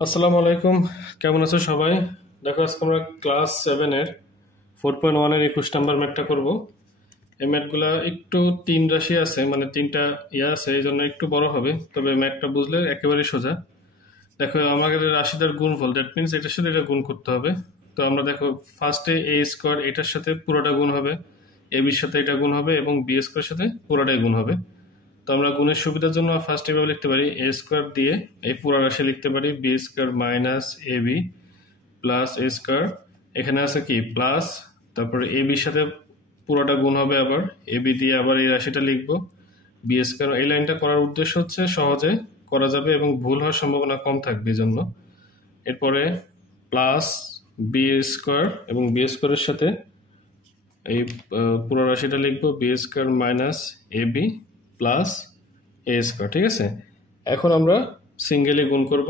আসসালামু আলাইকুম। কেমন আছো সবাই? দেখো, আজকে আমরা ক্লাস 7-এর 4.1-এর 21 নাম্বার ম্যাথটা করব। এই ম্যাথগুলা একটু তিন রাশি আছে, মানে তিনটা আছে, এই জন্য একটু বড় হবে, তবে ম্যাথটা বুঝলে একেবারেই সোজা। দেখো, আমাদের রাশিটার গুণফল, দ্যাট মিনস এটার সাথে এটা গুণ করতে হবে। তো আমরা দেখো, ফার্স্টে এ স্কোয়ার এটার সাথে পুরোটা গুণ হবে, এ বির সাথে এটা গুণ হবে এবং বি স্কোয়ার সাথে পুরোটাই গুণ হবে। তো আমরা গুণের সুবিধার জন্য ফার্স্ট এভাবে লিখতে পারি, এ স্কোয়ার দিয়ে এই পুরো রাশি লিখতে পারি B square minus A B plus A square. এখানে আছে কি প্লাস, তারপরে এ বির সাথে পুরোটা গুণ হবে, আবার এ বি দিয়ে আবার এই রাশিটা লিখবো বি স্কোয়ার। এই লাইনটা করার উদ্দেশ্য হচ্ছে সহজে করা যাবে এবং ভুল হওয়ার সম্ভাবনা কম থাকবে এই জন্য। এরপরে প্লাস বি স্কোয়ার এবং বি স্কোয়ারের সাথে এই পুরো রাশিটা লিখবো B square minus A B plus A square. ঠিক আছে, এখন আমরা সিঙ্গেলি গুণ করব।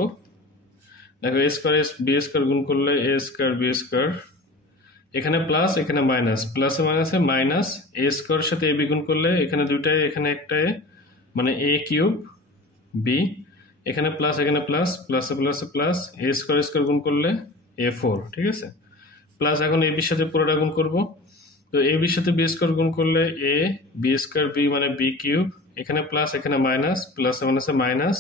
দেখো, এ স্কোয়ার বি স্কোয়ার গুণ করলে এ স্কোয়ার বি স্কোয়ার, এখানে প্লাস এখানে মাইনাস, প্লাসে মাইনাসে মাইনাস, এ স্কোয়ারের সাথে এ বি গুণ করলে এখানে দুইটাই, এখানে একটা এ, মানে এ কিউব বি, এখানে প্লাস এখানে প্লাস, প্লাসে প্লাসে প্লাস, এ স্কোয়ার স্কোয়ার গুণ করলে এ ফোর। ঠিক আছে, প্লাস এখন এ বির সাথে পুরোটা গুণ করব। তো এ বির সাথে বি স্কোয়ার গুণ করলে এ বি স্কোয়ার বি মানে বি কিউব, এখানে প্লাস এখানে মাইনাস, প্লাসে মাইনাসে মাইনাস,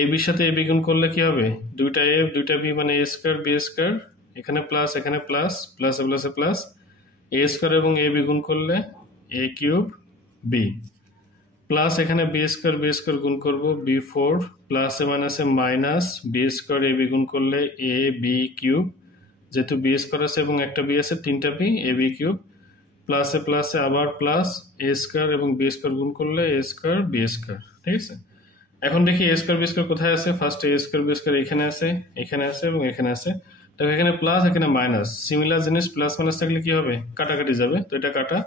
এ বির সাথে এ বি গুণ করলে কি হবে, দুইটা এ দুইটা বি মানে এ স্কোয়ার বি স্কোয়ার, এখানে প্লাস এখানে প্লাস, প্লাসে প্লাসে প্লাস, এ স্কোয়ার এবং এ বি গুণ করলে এ কিউব বি, প্লাস এখানে বি স্কোয়ার গুণ করব বি ফোর, প্লাসে মাইনাসে minus, B square A B গুণ করলে এ বি কিউব, যেহেতু বি স্কোয়ার আছে এবং একটা বি আছে, তিনটা বি এ বি কিউব, প্লাসে প্লাসে আবার প্লাস, এ স্কোয়ার এবং বি স্কোয়ার গুণ করলে এ স্কোয়ার বি স্কোয়ার। ঠিক আছে, এখন দেখি এ স্কোয়ার বি স্কোয়ার কোথায় আছে। ফার্স্ট এ স্কোয়ার বি স্কোয়ার এখানে আছে, এখানে আছে এবং এখানে আছে। দেখো, এখানে প্লাস এখানে মাইনাস, সিমিলার জিনিস প্লাস মাইনাস থাকলে কি হবে, কাটাকাটি যাবে, তো এটা কাটা,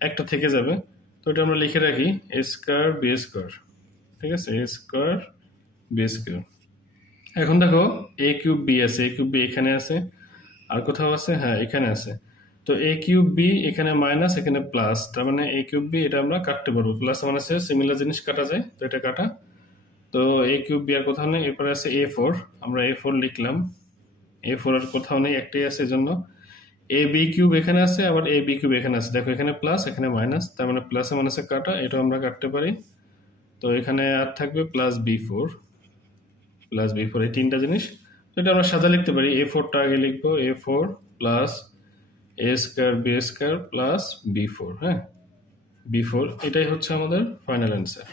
একটা থেকে যাবে। তো এটা আমরা লিখে রাখি এ স্কোয়ার বি স্কোয়ার। ঠিক আছে, এ স্কোয়ার বি স্কোয়ার। এখন দেখো, এ কিউব বি আছে, এ কিউব বি এখানে আছে, আর কোথাও আছে, হ্যাঁ এখানে আছে। তো এ কিউব বি এখানে মাইনাস এখানে প্লাস, তার মানে এ কিউব বি এটা আমরা কাটতে পারবো, প্লাস মাইনাসে সিমিলার জিনিস কাটা যায়, তো এটা কাটা। তো এ কিউব বি আর কোথাও নেই, এরপরে আছে এ ফোর, আমরা এ ফোর লিখলাম, এ ফোর আর কোথাও নেই, একটাই আছে, এজন্য এ বি কিউব এখানে আছে, আবার এ বি কিউব এখানে আছে। দেখো, এখানে প্লাস এখানে মাইনাস, তার মানে প্লাসে মাইনাসে কাটা, এটা আমরা কাটতে পারি। তো এখানে আর থাকবে plus B four, plus B four, এই তিনটা জিনিস। তো এটা আমরা সাদা লিখতে পারি, এ ফোরটা আগে লিখবো, A four plus A square B square plus B four. হ্যাঁ, বি ফোর, এটাই হচ্ছে আমাদের ফাইনাল অ্যান্সার।